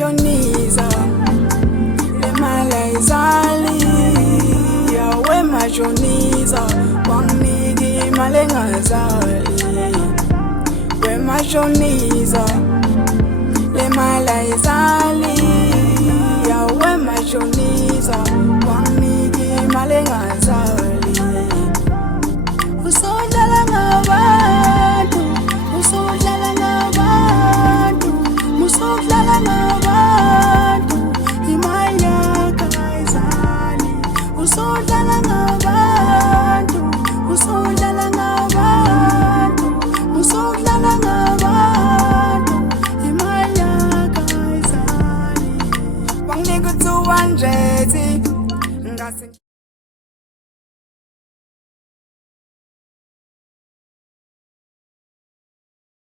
Mashonisa, le mali ayizali. Yawe Mashonisa, wanginiki imali engazali. We Mashonisa, le mali ayizali. Yawe Mashonisa, wanginiki imali engazali. Usodlala ngabantu, usodlala ngabantu, usodlala ngabantu, imali yakho ayizali. Usodlala ngabantu, usodlala ngabantu, usodlala ngabantu, imali yakho ayizali. Wanginika 200.